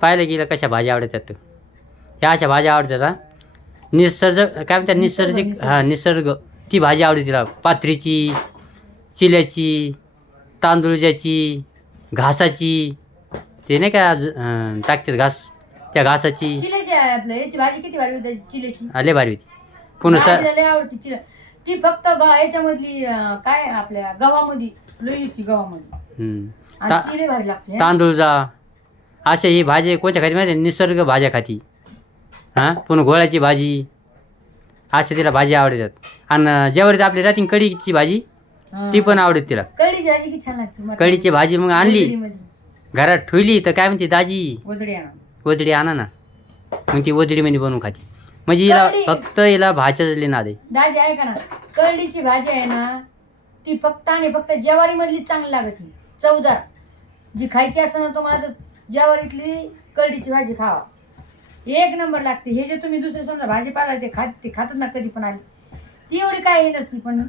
पाहायला गेलं कशा भाज्या आवडतात ह्या अशा भाज्या आवडतात हा? निसर्ग काय म्हणतात निसर्जिक. हां निसर्ग. ती भाजी आवडते तिला. पाथरीची चिल्याची तांदूळच्याची घासाची. ते नाही का ज- टाकतात घास? त्या घासाची. भाजी किती भारी होती चिलेची आले भारी होती. पुन्हा स भाजीला लय आवडते चिले. ती फक्त याच्यामधली काय आपल्या गव्हामध्ये लई होती गव्हामध्ये. हम्म. आणि अशा ही भाजी कोणत्या खाती माहिती? निसर्ग भाज्या खाती. हां? पुन्हा गोळ्याची भाजी. अशा तिला भाजी आवडतात. आणि जेवढी आपली राहते कढीची भाजी. ती पण आवडते तिला. कढीची भाजी किती छान लागते मटण. कढीची भाजी मग आणली. घरात ठेवली तर काय म्हणते दाजी? वजडी आणा. ना. मग ती वजडीमध्ये बनवून खाते. म्हणजे हिला कढी. फक्त हिला भाज्याच नाद आहे. दाजी आहे का ना. कळडीची भाजी आहे ना ती फक्त आणि फक्त ज्वारी मधली चांगली लागत. चवदार. जी खायची असेल ना तुम्हाला तर ज्वारीतली कळडीची भाजी खावा. एक नंबर लागते. हे जे तुम्ही दुसरे समजा भाजीपाला ते खात ते खातात ना कधी पण आली. ती एवढी काही नसती पण